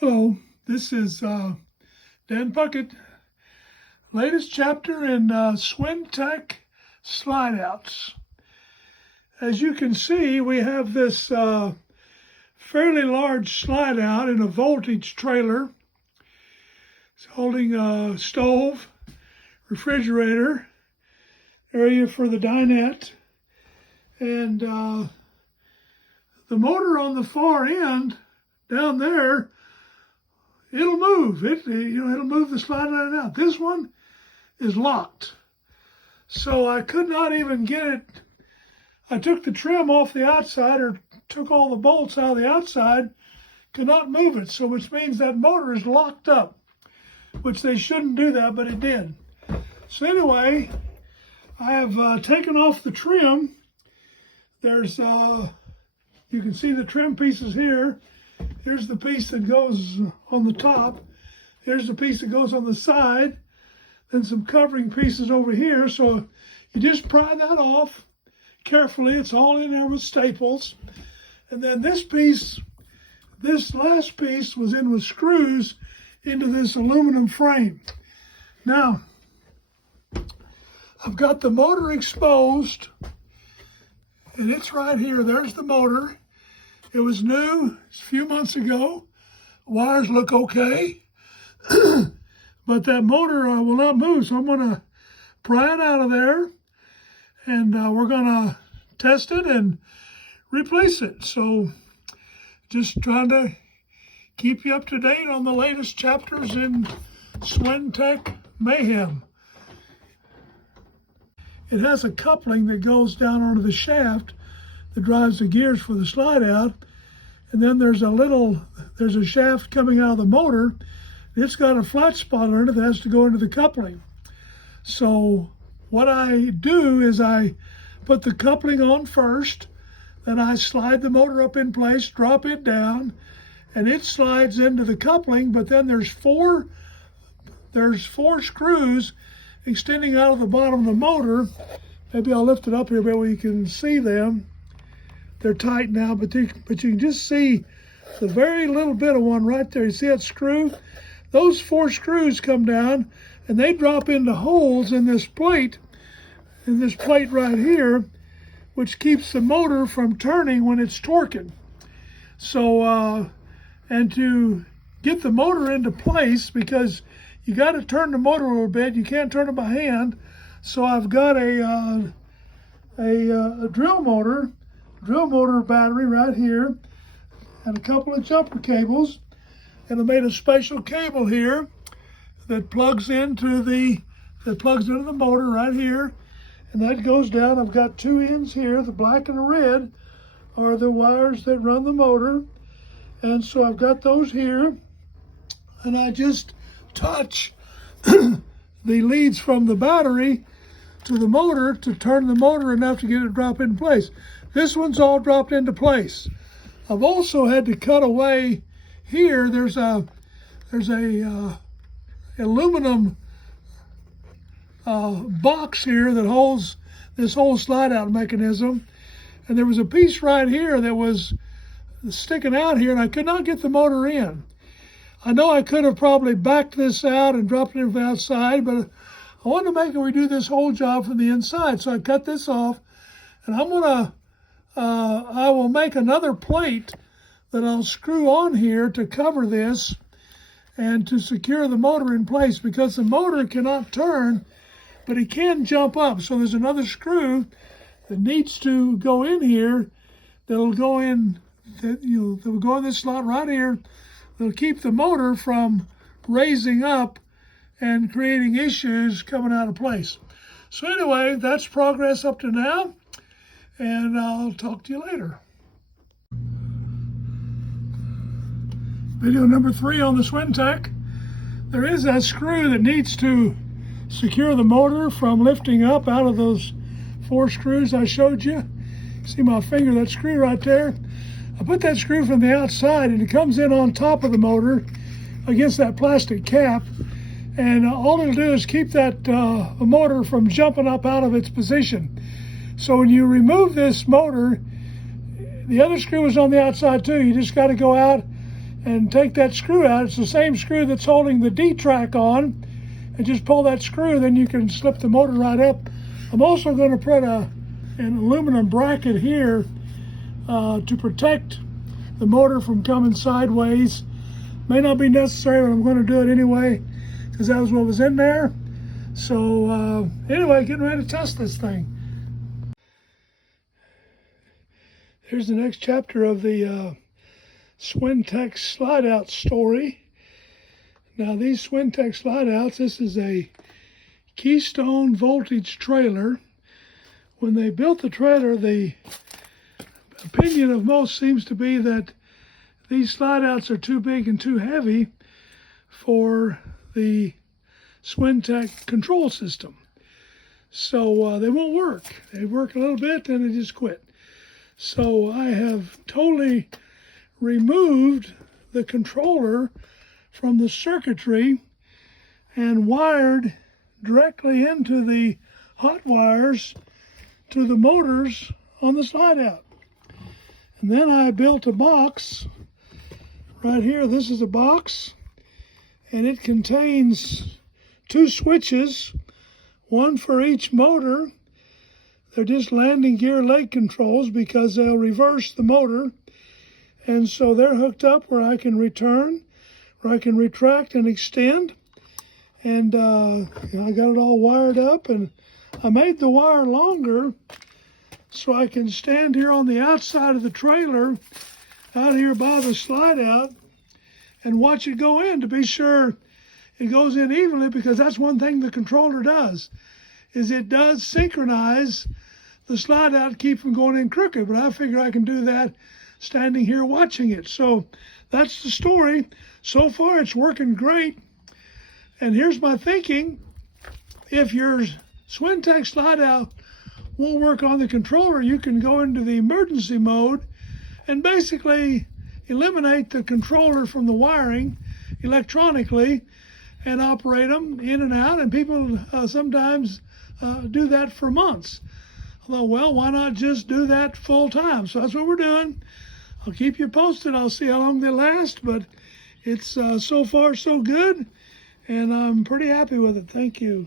Hello, this is Dan Puckett. Latest chapter in Schwintek Slide Outs. As you can see, we have this fairly large slide out in a voltage trailer. It's holding a stove, refrigerator, area for the dinette, and the motor on the far end down there, it'll move. It'll move the slide in and out. This one is locked. So I could not even get it. I took the trim off the outside, or took all the bolts out of the outside, could not move it. So which means that motor is locked up, which they shouldn't do that, but it did. So anyway, I have taken off the trim. There's, you can see the trim pieces here. Here's the piece that goes on the top. Here's the piece that goes on the side. Then some covering pieces over here. So you just pry that off carefully. It's all in there with staples. And then this piece, this last piece was in with screws into this aluminum frame. Now, I've got the motor exposed, and it's right here. There's the motor. It was new a few months ago. Wires look okay, but that motor will not move. So I'm gonna pry it out of there, and we're gonna test it and replace it. So just trying to keep you up to date on the latest chapters in Schwintek Mayhem. It has a coupling that goes down onto the shaft that drives the gears for the slide out. And then there's a shaft coming out of the motor. It's got a flat spot on it that has to go into the coupling. So what I do is I put the coupling on first, then I slide the motor up in place, drop it down, and it slides into the coupling, but then there's four screws extending out of the bottom of the motor. Maybe I'll lift it up here where you can see them. They're tight now, but you can just see the very little bit of one right there. You see that screw? Those four screws come down and they drop into holes in this plate right here, which keeps the motor from turning when it's torquing. So, and to get the motor into place, because you got to turn the motor a little bit, you can't turn it by hand. So I've got a drill motor battery right here, and a couple of jumper cables, and I made a special cable here that plugs into the motor right here, and that goes down. I've got two ends here. The black and the red are the wires that run the motor, and so I've got those here, and I just touch the leads from the battery to the motor to turn the motor enough to get it drop in place. This one's all dropped into place. I've also had to cut away here. There's a aluminum box here that holds this whole slide out mechanism. And there was a piece right here that was sticking out here, and I could not get the motor in. I know I could have probably backed this out and dropped it in from the outside, but I wanted to make it redo this whole job from the inside. So I cut this off, and I will make another plate that I'll screw on here to cover this and to secure the motor in place, because the motor cannot turn, but it can jump up. So there's another screw that needs to go in here that'll go in, that will go in this slot right here. That'll keep the motor from raising up and creating issues coming out of place. So anyway, that's progress up to now, and I'll talk to you later. Video number 3 on the Schwintek. There is that screw that needs to secure the motor from lifting up out of those 4 screws I showed you. See my finger, that screw right there? I put that screw from the outside, and it comes in on top of the motor against that plastic cap. And all it'll do is keep that motor from jumping up out of its position. So when you remove this motor, the other screw is on the outside too. You just got to go out and take that screw out. It's the same screw that's holding the D-track on, and just pull that screw, then you can slip the motor right up. I'm also going to put an aluminum bracket here to protect the motor from coming sideways. May not be necessary, but I'm going to do it anyway because that was what was in there. So anyway, getting ready to test this thing. Here's the next chapter of the Schwintek Slide Out story. Now these Schwintek Slide Outs, this is a Keystone voltage trailer. When they built the trailer, the opinion of most seems to be that these slide outs are too big and too heavy for the Schwintek control system. So they won't work. They work a little bit, then they just quit. So I have totally removed the controller from the circuitry and wired directly into the hot wires to the motors on the slide out. And then I built a box right here. This is a box, and it contains 2 switches, one for each motor. They're just landing gear leg controls because they'll reverse the motor. And so they're hooked up where I can return, where I can retract and extend. And I got it all wired up, and I made the wire longer so I can stand here on the outside of the trailer out here by the slide out and watch it go in to be sure it goes in evenly, because that's one thing the controller does, is it does synchronize the slide out, keep from going in crooked. But I figure I can do that standing here watching it. So that's the story. So far it's working great. And here's my thinking: if your Schwintek slide out won't work on the controller, you can go into the emergency mode and basically eliminate the controller from the wiring electronically and operate them in and out. And people sometimes do that for months. Although, well, why not just do that full time? So that's what we're doing. I'll keep you posted. I'll see how long they last, but it's so far so good, and I'm pretty happy with it. Thank you.